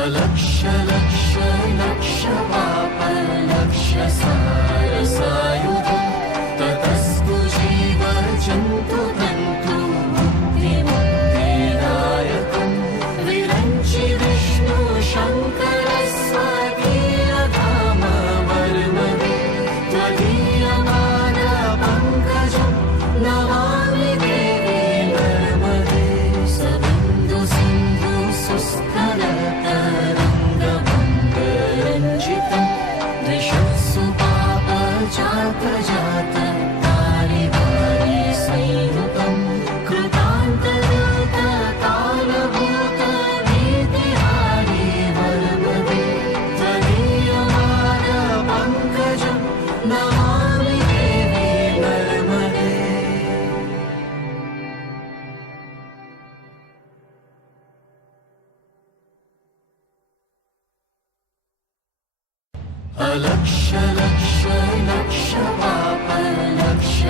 अलक्ष्य लक्ष्य लक्ष्य पाप लक्ष्य सार सायुधं ततस्तु जीव जन्तु तन्तु मुक्ति मुक्तिदायकं विरञ्चि विष्णु शङ्कर स्वकीय धाम वर्मवे त्वदीयमान पङ्कजं नमामि देवी नर्मदे सबिन्दु सिन्धु सुस्तर तरङ्गभङ्गरञ्जितं द्विषत्सु पाप जात जात तारि वारि संयुतं कृतान्तरत कालभूत नीतिहारि वर्मदे त्वदीयमान पङ्कजं नमामि देवी नर्मदे। अलक्ष्य लक्ष्य लक्ष्य पाप लक्ष्य